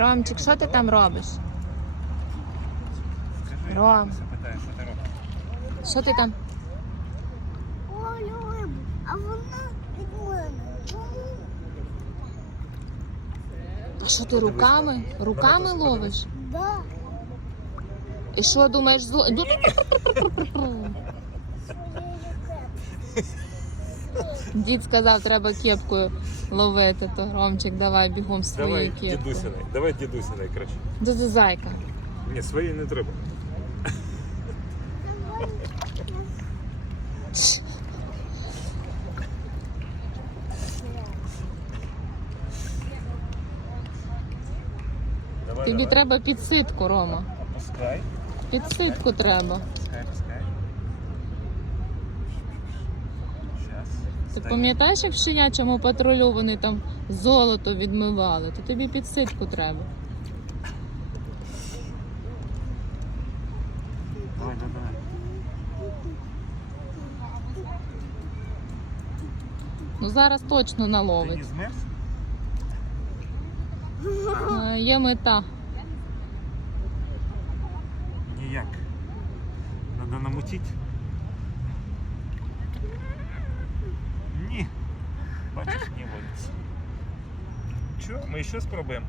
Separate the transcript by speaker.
Speaker 1: Ромчик, що ти там робиш? Ром.
Speaker 2: що ти
Speaker 1: там?
Speaker 3: А вона від мене.
Speaker 1: А що ти руками? Руками ловиш?
Speaker 3: Да.
Speaker 1: І що думаєш, зло... Дід сказав, треба кепкою ловити, то Ромчик, давай бігом свою
Speaker 2: Давай
Speaker 1: кепку.
Speaker 2: дідусиnej, давай дідусиnej краще.
Speaker 1: Ду зайка.
Speaker 2: Ні, свої не треба.
Speaker 1: Тобі треба підситку, Рома.
Speaker 2: Опускай,
Speaker 1: Підситку треба. Ти пам'ятаєш, як в щенячому патрулю вони там золото відмивали? То тобі підситку треба.
Speaker 2: Давай, давай, давай.
Speaker 1: Ну зараз точно
Speaker 2: Ти не
Speaker 1: наловить.
Speaker 2: змерз?
Speaker 1: Е, Є мета.
Speaker 2: Ніяк. Надо намутить. Ні. Бачиш, не водиться. Чого? Ми ще спробуємо.